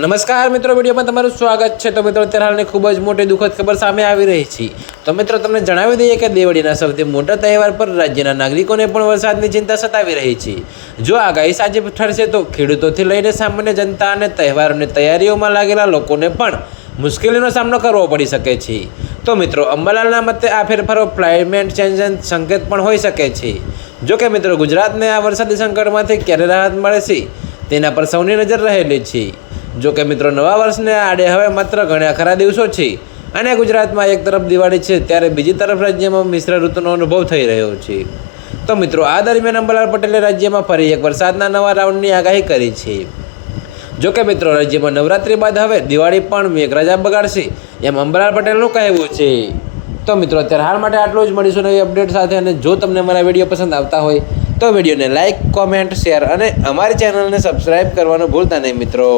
નમસ્કાર મિત્રો, વિડીયોમાં તમારું સ્વાગત છે। તો મિત્રો, અત્યારે હાલની ખૂબ જ મોટી દુઃખદ ખબર સામે આવી રહી છે। તો મિત્રો, તમને જણાવી દઈએ કે દિવાળીના સૌથી મોટા તહેવાર પર રાજ્યના નાગરિકોને પણ વરસાદની ચિંતા સતાવી રહી છે। જો આગાહી સાચી ઠરશે તો ખેડૂતોથી લઈને સામાન્ય જનતા અને તહેવારોની તૈયારીઓમાં લાગેલા લોકોને પણ મુશ્કેલીનો સામનો કરવો પડી શકે છે। તો મિત્રો, અંબાલાલના મતે આ ફેરફારો ક્લાઇમેટ ચેન્જના સંકેત પણ હોઈ શકે છે। જો કે મિત્રો, ગુજરાતને આ વરસાદી સંકટમાંથી ક્યારે રાહત મળે છે તેના પર સૌની નજર રહેલી છે। જો કે મિત્રો, નવા વર્ષને આડે હવે માત્ર ઘણા ખરા દિવસો છે અને ગુજરાતમાં એક તરફ દિવાળી છે ત્યારે બીજી તરફ રાજ્યમાં મિશ્ર ઋતુનો અનુભવ થઈ રહ્યો છે। તો મિત્રો, આ દરમિયાન અંબાલાલ પટેલે રાજ્યમાં ફરી એક વરસાદના નવા રાઉન્ડની આગાહી કરી છે। જો કે મિત્રો, રાજ્યમાં નવરાત્રી બાદ હવે દિવાળી પણ મેઘરાજા બગાડશે એમ અંબાલાલ પટેલનું કહેવું છે। તો મિત્રો, અત્યારે હાલ માટે આટલું જ। મળીશું નવી અપડેટ સાથે। અને જો તમને મારા વિડીયો પસંદ આવતા હોય તો વિડીયોને લાઇક, કોમેન્ટ, શેર અને અમારી ચેનલને સબસ્ક્રાઈબ કરવાનું ભૂલતા નહીં મિત્રો।